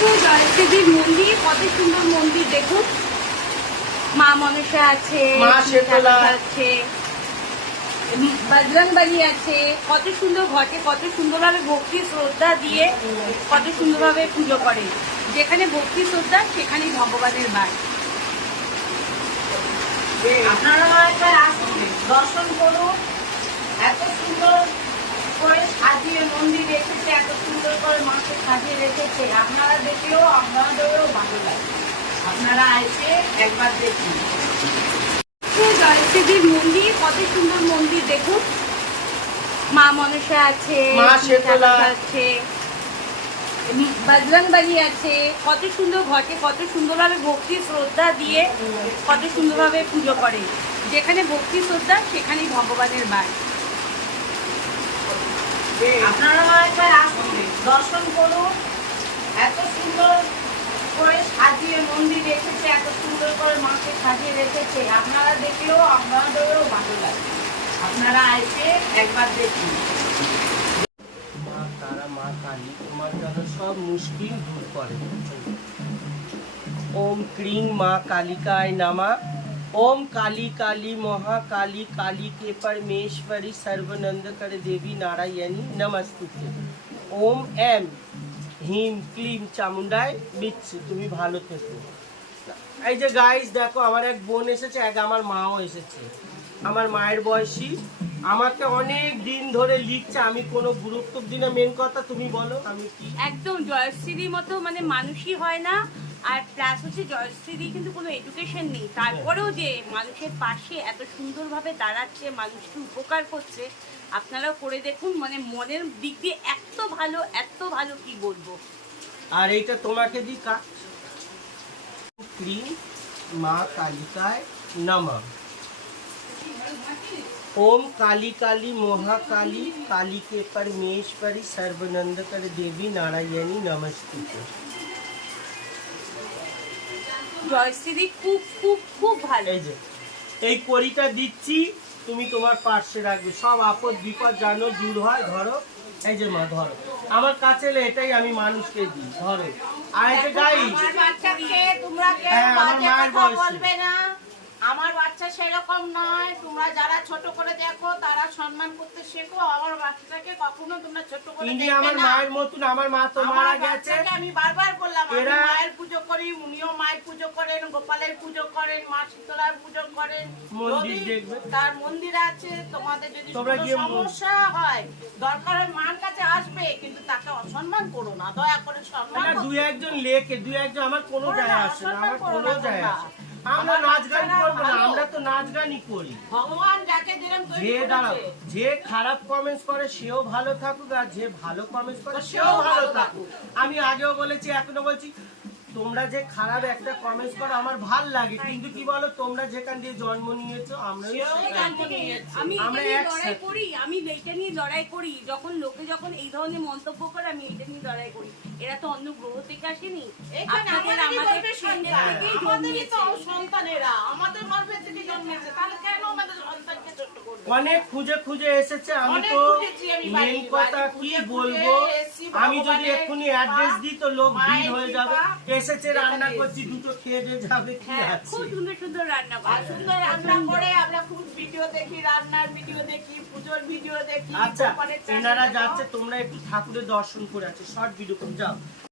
জয়শ্রীদির মন্দির, কত সুন্দর মন্দির দেখুন। মা মনসা আছে, মা শীতলা আছে, বজরংবলী আছে, কত সুন্দর ঘটে, কত সুন্দরভাবে ভক্তি শ্রদ্ধা দিয়ে কত সুন্দরভাবে পুজো করে। যেখানে ভক্তি শ্রদ্ধা সেখানেই ভগবানের বাস। আপনারা একবার আসুন, দর্শন করুন। এত সুন্দর করে সাজিয়ে মন্দির রেখেছে, এত সুন্দর করে মাকে সাজিয়ে রেখেছে। আপনারা দেখলেও আপনাদেরও ভালো লাগে। আপনারা এসে একবার দেখুন। জয়শ্রীদির মন্দির, কত সুন্দর মন্দির দেখুন। মা মনসা আছে, মা শীতলা আছে, বজরংবলী আছে, কত সুন্দর ঘটে, কত সুন্দরভাবে ভক্তি শ্রদ্ধা দিয়ে কত সুন্দরভাবে পুজো করে। যেখানে ভক্তি শ্রদ্ধা সেখানেই ভগবানের বাস। আপনারা একবার আসুন, দর্শন করুন। এত সুন্দর করে সাজিয়ে মন্দির রেখেছে, এত সুন্দর করে মাকে সাজিয়ে রেখেছে। আপনারা দেখলেও আপনাদেরও ভালো লাগে। আপনারা এসে একবার দেখুন। মা তারা, মা কালী তোমার যেন সব মুশকিল দূর করে। ওম ক্রিং মা कालिकाय नमः। ओम काली काली महाकाली काली के परमेश्वरी सर्वनंद कर देवी नारायणी नमस्ते। ओम एम হিম ক্লিম চামুন্ডায় বিচ্ছি, তুমি ভালো থেকো। এই যে গাইস দেখো, আমার এক বোন এসেছে, এক আমার মাও এসেছে। আমার মায়ের বয়সী আমাকে অনেক দিন ধরে লিখছে, আমি কোনো গুরুত্ব দিনে। মেন কথা তুমি বলো আমি কি। একদম জয়শ্রীর মতো মানে মানুষই হয় না। আর প্লাস হচ্ছে জয়শ্রী কিন্তু কোনো এডুকেশন নেই, তারপরেও যে মানুষের পাশে এত সুন্দরভাবে দাঁড়াচ্ছে, মানুষকে উপকার করছে। আপনারাও করে দেখুন, মানে মনের দিক দিয়ে এত ভালো, এত ভালো কি বলবো। আর এইটা তোমাকে দি কাট। ক্রিম মা কালিকায় নমঃ। ओम काली काली महाकाली काली के परमेश्वरी सर्वनंद कर देवी नारायणी नमस्ते। জয়শ্রী খুব খুব খুব ভালো। এই যে এই কড়িটা দিচ্ছি, তুমি তোমার পার্শ্বে রাখবে, সব আপদ বিপদ জানো দূর হয়। ধরো, এই যে মা ধরো, আমার কাছে এলে এটাই আমি মানুষকে দিই। ধরো। আর এই যে গাই, আমার বাচ্চাকে তোমরা কেউ হ্যাঁ, আমার বাজে মায়ের কথা বয়সী। বলবে না। আমার বাচ্চা সেরকম নয়। তোমরা যারা ছোট করে দেখো তারা সম্মান করতে শেখো। আমার বাচ্চাকে কখনো তোমরা ছোট করে ইনি দেখবে আমার না। মায়ের মতন, আমার মা তো আমার মারা গেছে। বাচ্চাকে আমি বারবার বললাম, আমি এরা- মায়ের পুজো করি, উনিও মায়ের পুজো করেন, গোপালের পুজো করেন, মা শীতলার পুজো করেন। মন্দির যদি দেখবে। তার মন্দির আছে, তোমাদের যদি তোমরা কোনো গিয়ে সমস্যা হয়, দরকার হয় মার কাছে আসবে, কিন্তু তাকে অসম্মান করো না। দয়া করে সম্মান না, করো। দুই একজন লেখে, দুই একজন, আমার কোনো যায় আসে না, আমার কোনো যায় আসে না। আমরা আমার নাচ গান বাচ্চারা করবো না, ভালো। আমরা তো নাচ গানই করি। ভগবান যাকে যেরকম তৈরি যে দাঁড়াও, করেছে, যে খারাপ কমেন্টস করে সেও ভালো থাকুক, আর যে ভালো কমেন্টস করে সেও সেও ভালো ভালো থাকুক। আমি আগেও বলেছি, এখনো বলছি, তোমরা যে খারাপ একটা কমেন্টস করো আমার ভাল লাগে, কিন্তু কি বলো, তোমরা যেখান দিয়ে জন্ম নিয়েছো আমরাও সেও সেখান জন্ম থেকে- নিয়েছে। আমি আমরা এটা নিয়ে একসাথে। লড়াই করি, আমি এটা নিয়ে লড়াই করি। যখন লোকে যখন এই ধরনের মন্তব্য করে, আমি এটা নিয়ে লড়াই করি। এরা তো অন্য গ্রহ থেকে আসেনি, এখানে আপনাদের আমাদেরই আমাদের গর্ভের ছেলে সন্তান। থেকেই আমাদেরই তো জন্মেছে। সন্তানেরা, আমাদের গর্ভে থেকে জন্মেছে। তাহলে কেন আমাদের সন্তানকে ছোট করবে? অনেক খুঁজে খুঁজে এসেছে, আমি অনেক তো খুঁজেছি আমি বাড়ি, মেন কথা বাড়ি কি খুঁজে বলবো, খুঁজে এসেছি। আমি যদি ভগবানের এক্ষুনি কৃপা, অ্যাড্রেস দিই তো লোক ভিড় মায়ের হয়ে যাবে। কৃপা, এসেছে, রান্না এখানে করছি, দুটো খেয়ে দিয়ে যাবে, কি হ্যাঁ, আছে। খুব সুন্দর সুন্দর রান্না আর করে। সুন্দর রান্না করে আমরা খুব ভিডিও দেখি, রান্নার ভিডিও দেখি, পুজোর ভিডিও দেখি। আচ্ছা, গোপালের চাষ এনারা দেখো। যাচ্ছে, তোমরা একটু ঠাকুরের দর্শন করে আছে, শর্ট ভিডিও করে যাও।